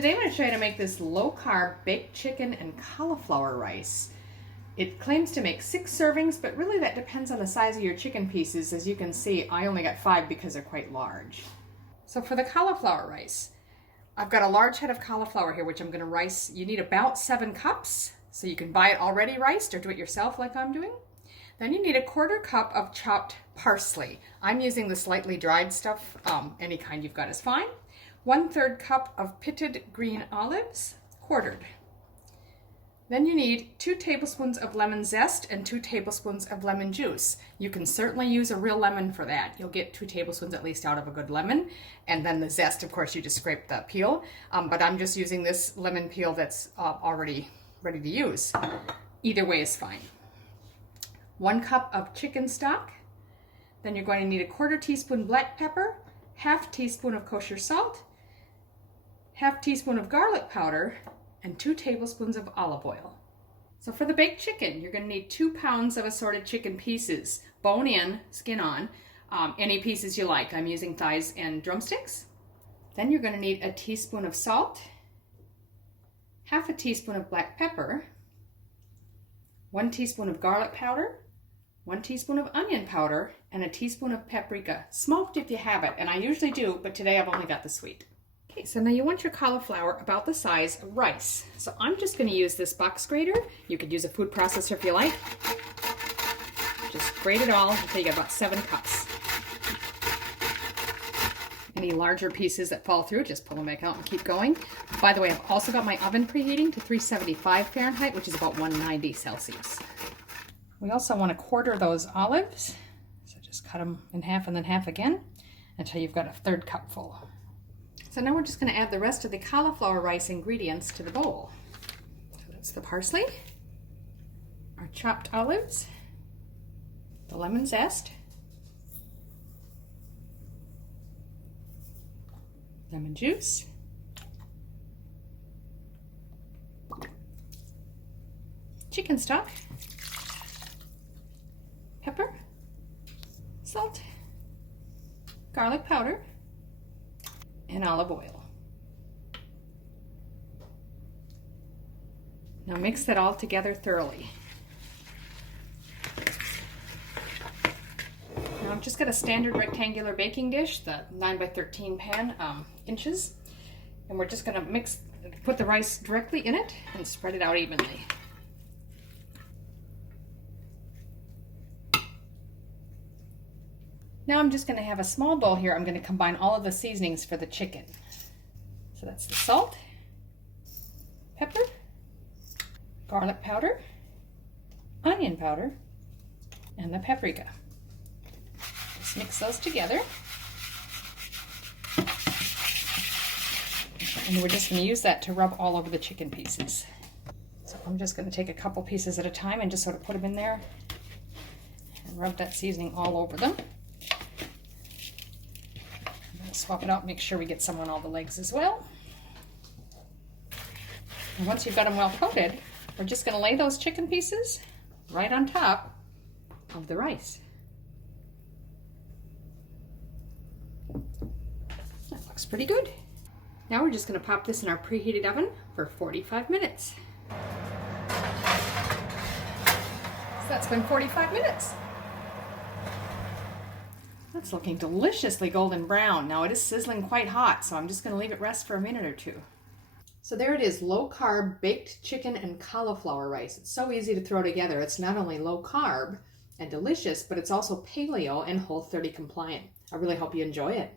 Today I'm going to show you how to make this low-carb baked chicken and cauliflower rice. It claims to make 6 servings, but really that depends on the size of your chicken pieces. As you can see, I only got 5 because they're quite large. So for the cauliflower rice, I've got a large head of cauliflower here, which I'm going to rice. You need about 7 cups, so you can buy it already riced or do it yourself like I'm doing. Then you need a 1/4 cup of chopped parsley. I'm using the slightly dried stuff. Any kind you've got is fine. 1/3 cup of pitted green olives, quartered. Then you need 2 tablespoons of lemon zest and 2 tablespoons of lemon juice. You can certainly use a real lemon for that. You'll get 2 tablespoons at least out of a good lemon. And then the zest, of course, you just scrape the peel. But I'm just using this lemon peel that's already ready to use. Either way is fine. 1 cup of chicken stock. Then you're going to need a 1/4 teaspoon black pepper, 1/2 teaspoon of kosher salt, 1/2 teaspoon of garlic powder, and 2 tablespoons of olive oil. So for the baked chicken, you're going to need 2 pounds of assorted chicken pieces, bone in, skin on, any pieces you like. I'm using thighs and drumsticks. Then you're going to need a teaspoon of salt, 1/2 teaspoon of black pepper, 1 teaspoon of garlic powder, 1 teaspoon of onion powder, and a teaspoon of paprika, smoked if you have it, and I usually do, but today I've only got the sweet. Okay, so now you want your cauliflower about the size of rice. So I'm just going to use this box grater. You could use a food processor if you like. Just grate it all until you get about 7 cups. Any larger pieces that fall through, just pull them back out and keep going. By the way, I've also got my oven preheating to 375 Fahrenheit, which is about 190 Celsius. We also want to quarter those olives. So just cut them in half and then half again until you've got a 1/3 cup full. So now we're just going to add the rest of the cauliflower rice ingredients to the bowl. So that's the parsley, our chopped olives, the lemon zest, lemon juice, chicken stock, pepper, salt, garlic powder, and olive oil. Now mix that all together thoroughly. Now I've just got a standard rectangular baking dish, the 9x13 pan, inches, and we're just going to put the rice directly in it and spread it out evenly. Now I'm just going to have a small bowl here. I'm going to combine all of the seasonings for the chicken. So that's the salt, pepper, garlic powder, onion powder, and the paprika. Just mix those together. And we're just going to use that to rub all over the chicken pieces. So I'm just going to take a couple pieces at a time and just sort of put them in there and rub that seasoning all over them. Swap it out, make sure we get some on all the legs as well. And once you've got them well coated, we're just going to lay those chicken pieces right on top of the rice. That looks pretty good. Now we're just going to pop this in our preheated oven for 45 minutes. So that's been 45 minutes. That's looking deliciously golden brown. Now it is sizzling quite hot, so I'm just going to leave it rest for a minute or two. So there it is, low carb baked chicken and cauliflower rice. It's so easy to throw together. It's not only low carb and delicious, but it's also paleo and Whole30 compliant. I really hope you enjoy it.